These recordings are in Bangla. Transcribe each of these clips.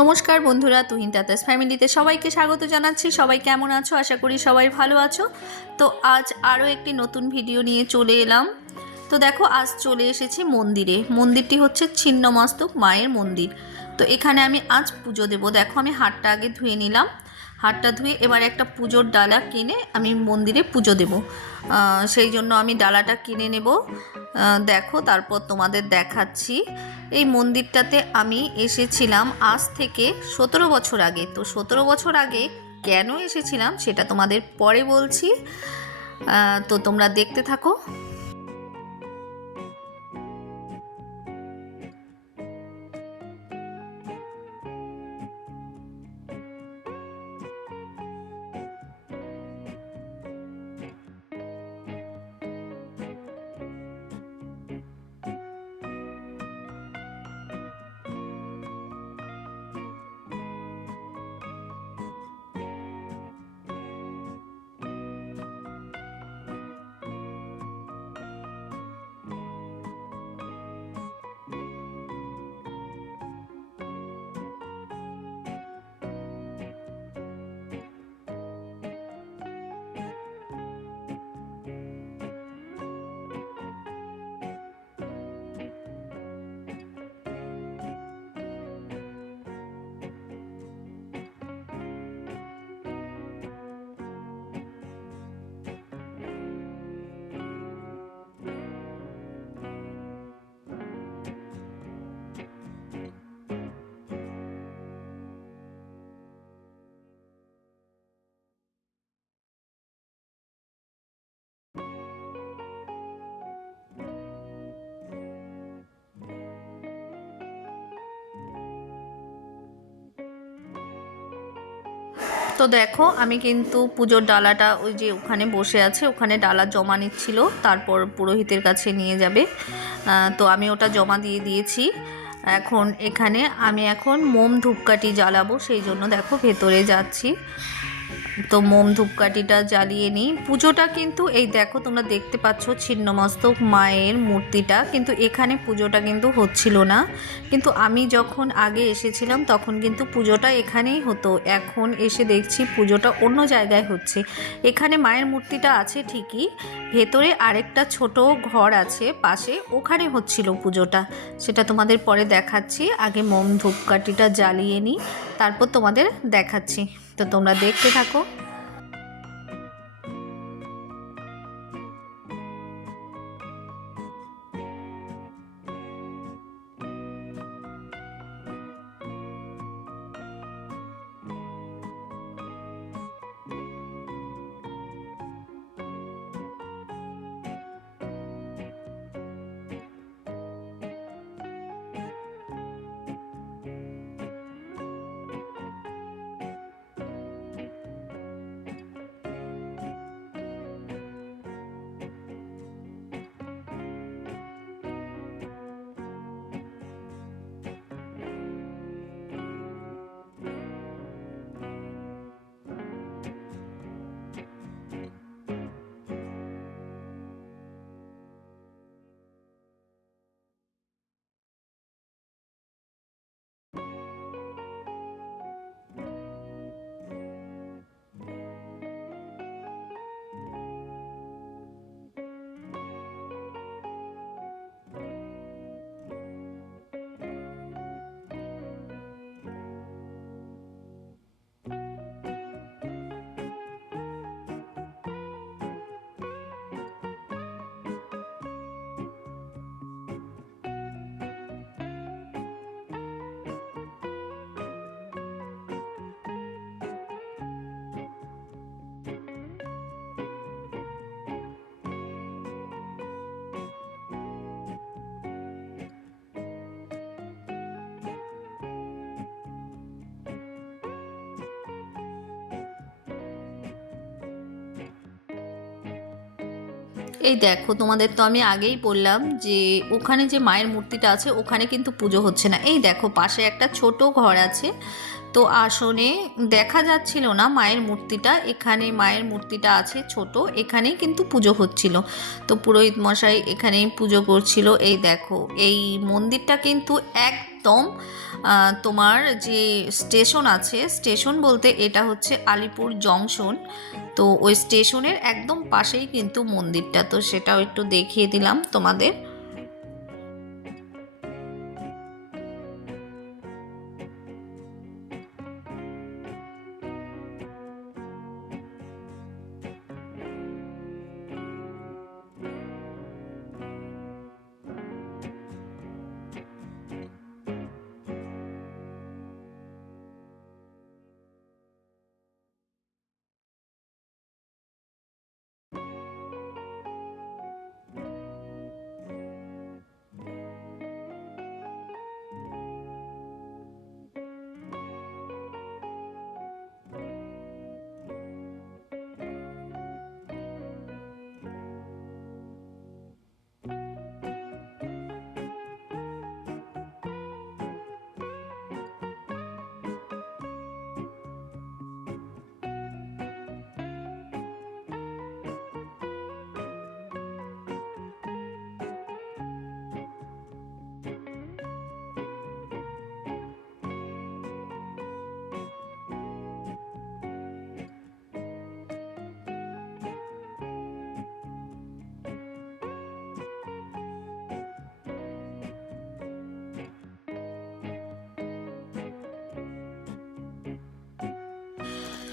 নমস্কার বন্ধুরা, তুহিন তাতাস ফ্যামিলিতে সবাইকে স্বাগত জানাচ্ছি। সবাই কেমন আছো? আশা করি সবাই ভালো আছো। তো আজ আরও একটি নতুন ভিডিও নিয়ে চলে এলাম। তো দেখো, আজ চলে এসেছি মন্দিরে। মন্দিরটি হচ্ছে ছিন্নমস্তক মায়ের মন্দির। তো এখানে আমি আজ পুজো দেবো। দেখো, আমি হাটটা আগে ধুয়ে নিলাম। হাটটা ধুয়ে এবার একটা পুজোর ডালা কিনে আমি মন্দিরে পুজো দেব। সেই জন্য আমি ডালাটা কিনে নেব। দেখো, তারপর তোমাদের দেখাচ্ছি। এই মন্দিরটাতে আমি এসেছিলাম আজ থেকে সতেরো বছর আগে। তো সতেরো বছর আগে কেন এসেছিলাম সেটা তোমাদের পরে বলছি। তো তোমরা দেখতে থাকো। তো দেখো, আমি কিন্তু পুজোর ডালাটা ওই যে ওখানে বসে আছে, ওখানে ডালা জমা নিচ্ছিল, তারপর পুরোহিতের কাছে নিয়ে যাবে। তো আমি ওটা জমা দিয়ে দিয়েছি। এখন এখানে আমি এখন মোম ধূপকাঠি জ্বালাবো, সেই জন্য দেখো ভেতরে যাচ্ছি। তো মোম ধূপকাঠিটা জ্বালিয়ে নিই। পুজোটা কিন্তু, এই দেখো তোমরা দেখতে পাচ্ছ ছিন্নমস্তক মায়ের মূর্তিটা, কিন্তু এখানে পুজোটা কিন্তু হচ্ছিল না। কিন্তু আমি যখন আগে এসেছিলাম, তখন কিন্তু পুজোটা এখানেই হতো। এখন এসে দেখছি পুজোটা অন্য জায়গায় হচ্ছে। এখানে মায়ের মূর্তিটা আছে ঠিকই, ভেতরে আরেকটা ছোট ঘর আছে পাশে, ওখানে হচ্ছিল পুজোটা। সেটা তোমাদের পরে দেখাচ্ছি। আগে মোম ধূপকাঠিটা জ্বালিয়ে নিই, তারপর তোমাদের দেখাচ্ছি। তো তোমরা দেখতে থাকো। এই দেখো, তোমাদের তো আমি আগেই বললাম যে ওখানে যে মায়ের মূর্তিটা আছে, ওখানে কিন্তু পুজো হচ্ছে না। এই দেখো, পাশে একটা ছোট ঘর আছে। তো আসনে দেখা যাচ্ছিল না মায়ের মূর্তিটা। এখানে মায়ের মূর্তিটা আছে ছোট, এখানেই কিন্তু পুজো হচ্ছিল। তো পুরোহিত মশাই এখানেই পুজো করছিল। এই দেখো, এই মন্দিরটা কিন্তু এক একদম তোমার যে স্টেশন আছে, স্টেশন বলতে এটা হচ্ছে আলিপুর জংশন। তো ওই স্টেশনের একদম পাশেই কিন্তু মন্দিরটা, তো সেটাও একটু দেখিয়ে দিলাম তোমাদের।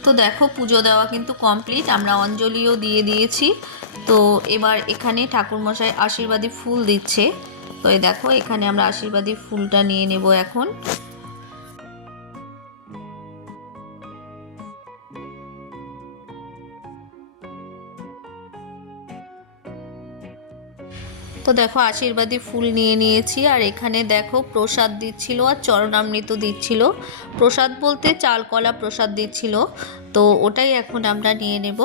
তো দেখো, পুজো দেওয়া কিন্তু কমপ্লিট আমরা অঞ্জলিও দিয়ে দিয়েছি। তো এবার এখানে ঠাকুরমশাই আশীর্বাদী ফুল দিচ্ছে। তো এই দেখো, এখানে আমরা আশীর্বাদী ফুলটা নিয়ে নেব এখন। তো দেখো, আশীর্বাদী ফুল নিয়ে নিয়েছি। আর এখানে দেখো, প্রসাদ দিচ্ছিল আর চরণামৃত দিচ্ছিল। প্রসাদ বলতে চালকলা প্রসাদ দিচ্ছিল। তো ওটাই এখন আমরা নিয়ে নেব।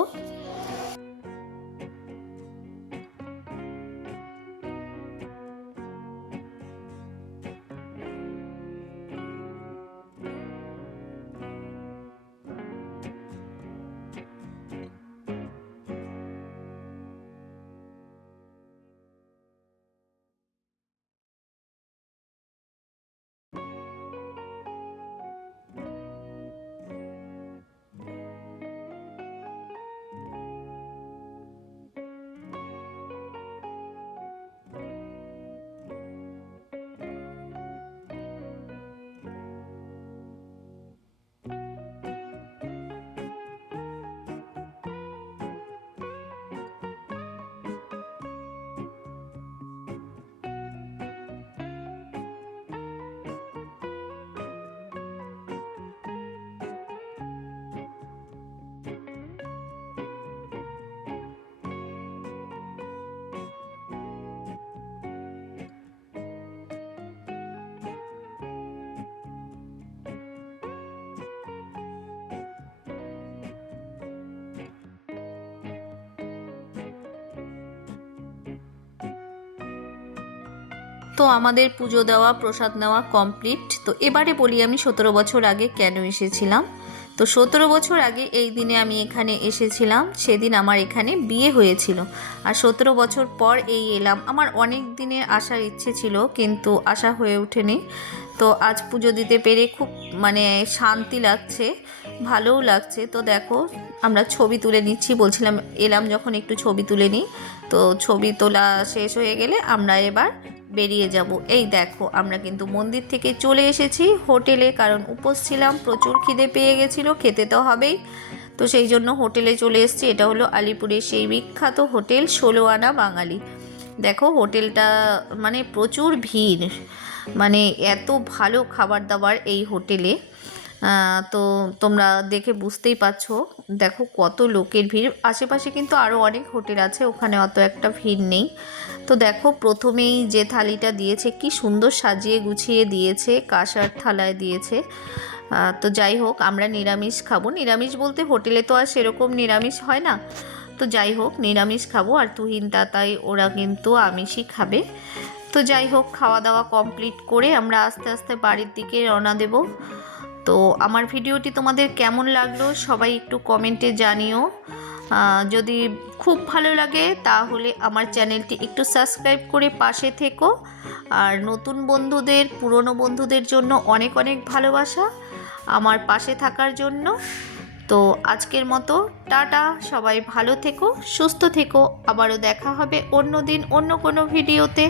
তো আমাদের পুজো দেওয়া, প্রসাদ নেওয়া কমপ্লিট তো এবারে বলি আমি সতেরো বছর আগে কেন এসেছিলাম? তো সতেরো বছর আগে এই দিনে আমি এখানে এসেছিলাম, সেদিন আমার এখানে বিয়ে হয়েছিল। আর সতেরো বছর পর এই এলাম। আমার অনেক দিনের আসার ইচ্ছে ছিল, কিন্তু আশা হয়ে ওঠেনি। তো আজ পুজো দিতে পেরে খুব মানে শান্তি লাগছে, ভালোও লাগছে। তো দেখো, আমরা ছবি তুলে নিচ্ছি। বলছিলাম, এলাম যখন একটু ছবি তুলে নিই। তো ছবি তোলা শেষ হয়ে গেলে আমরা এবার বেরিয়ে যাব। এই দেখো, আমরা কিন্তু মন্দির থেকে চলে এসেছি হোটেলে, কারণ উপোস ছিলাম, প্রচুর খিদে পেয়ে গেছিল, খেতে তো হবেই। তো সেই জন্য হোটেলে চলে এসেছি, এটা হলো আলিপুরের সেই বিখ্যাত হোটেল ষোলো আনা বাঙালি। দেখো, হোটেলটা মানে প্রচুর ভিড় মানে এত ভালো খাবার দাবার এই হোটেলে। তো তোমরা দেখে বুঝতেই পারছ। দেখো কত লোকের ভিড়। আশেপাশে কিন্তু আরও অনেক হোটেল আছে, ওখানে অত একটা ভিড় নেই। তো দেখো প্রথমেই যে থালিটা দিয়েছে, কি সুন্দর সাজিয়ে গুছিয়ে দিয়েছে, কাঁসার থালায় দিয়েছে। তো যাই হোক, আমরা নিরামিষ খাব। নিরামিষ বলতে হোটেলে তো আর সেরকম নিরামিষ হয় না। তো যাই হোক, নিরামিষ খাব আর তুহিন তাতাই, ওরা কিন্তু আমিষই খাবে। তো যাই হোক, খাওয়া দাওয়া কমপ্লিট করে আমরা আস্তে আস্তে বাড়ির দিকে রওনা দেব। তো আমার ভিডিওটি তোমাদের কেমন লাগল সবাই একটু কমেন্টে জানিও। যদি খুব ভালো লাগে তাহলে আমার চ্যানেলটি একটু সাবস্ক্রাইব করে পাশে থেকো। আর নতুন বন্ধুদের, পুরনো বন্ধুদের জন্য অনেক অনেক ভালোবাসা আমার পাশে থাকার জন্য। তো আজকের মতো টাটা, সবাই ভালো থেকো, সুস্থ থেকো। আবারও দেখা হবে অন্য দিন অন্য কোনো ভিডিওতে।